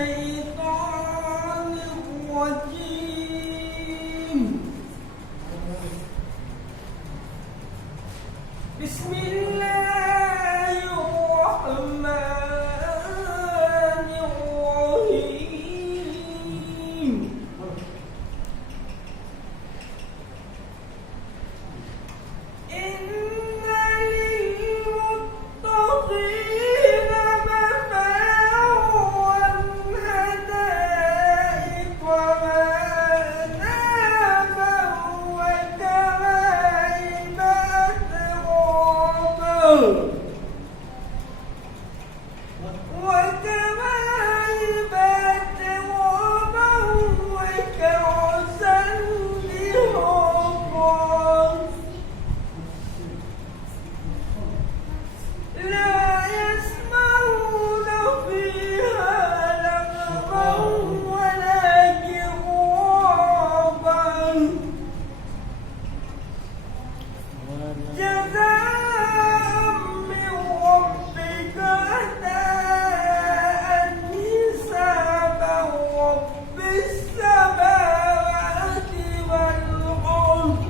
الشيطان الرجيم. بسم الله الرحمن الرحيم. إن للمتقين مفازا حدائق وأعنابا وكواعب أترابا وكأسا دهاقا لا يسمعون فيها لغوا ولا كذابا جزاء من ربك عطاء حسابا رب السماوات والأرض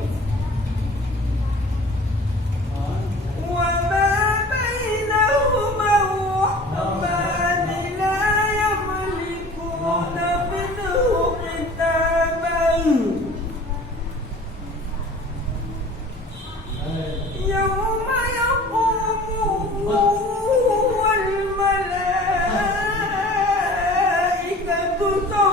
وما بينهما الرحمن لا يملكون منه خطابا يوم يقوم الروح والملائكة صفا